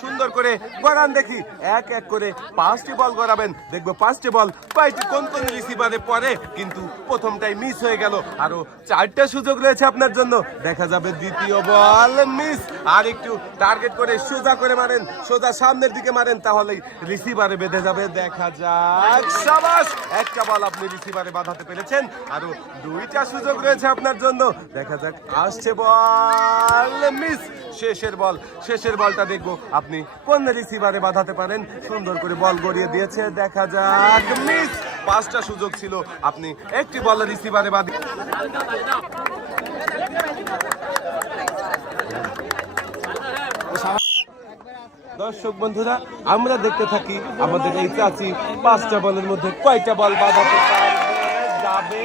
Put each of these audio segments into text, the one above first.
সুন্দর করে গড়ান দেখি, এক এক করে 5টি বল গড়াবেন, দেখবো 5টি বল কয়টি কোন কোন রিসিভারে পড়ে। কিন্তু প্রথমটাই মিস হয়ে গেল, আরো 4টা সুযোগ রয়েছে আপনার জন্য। দেখা যাবে দ্বিতীয় বল মিস। আর একটু টার্গেট করে সোজা করে মারেন, সোজা সামনের দিকে মারেন, তাহলেই রিসিভারে বেঁধে যাবে। দেখা যাক, সাবাস, একটা বল আপনি রিসিভারে বাঁধাতে পেরেছেন। আরো 2টা সুযোগ রয়েছে আপনার জন্য। দেখা যাক, আসছে বল মিস। শেষের বলটা দেখবো আপনি কোন রিসিভারে বাঁধাতে পারেন। সুন্দর করে বল গড়িয়ে দিয়েছে, দেখা যাক মিস। 5টা সুযোগ ছিল, আপনি একটি বল রিসিভারে বাঁধিয়ে। দর্শক বন্ধুরা, আমরা দেখতে থাকি আমাদের এই চাচি 5টা বলের মধ্যে কয়টা বল বাঁধাতে পারবে। যাবে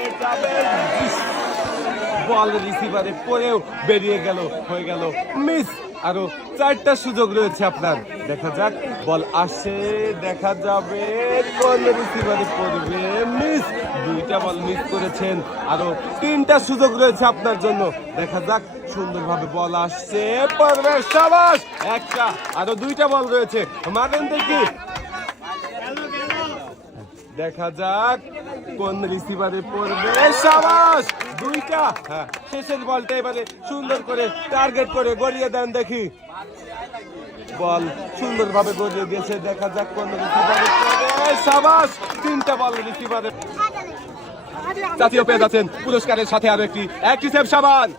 বল রিসিভারে পড়েও বেরিয়ে গেল, হয়ে গেল মিস। আরো 4টা সুযোগ রয়েছে আপনার। দেখা যাক, বল আসে, দেখা যাবে কোন রিসিভারে পড়বে, মিস। 2টা বল মিস করেছেন। আরো 3টা সুযোগ রয়েছে আপনার জন্য। দেখা যাক, সুন্দরভাবে বল আসছে, পড়বে, সাবাস, একটা। আরো 2টা বল রয়েছে, মারেন দেখি। দেখা যাক কোন রিসিভারে পড়বে, সাবাস, 2টা। হ্যাঁ, শেষের বলটা এবারে সুন্দর করে টার্গেট করে গড়িয়ে দেন দেখি। বল সুন্দরভাবে গড়িয়ে দিয়েছে, দেখা যাক কোন রিসিভারে পড়বে, সাবাস, 3টা বল রিসিভারে। চাচিও পেয়ে যাচ্ছেন পুরস্কারের সাথে আরো একটি অ্যাক্টিভ সাবান।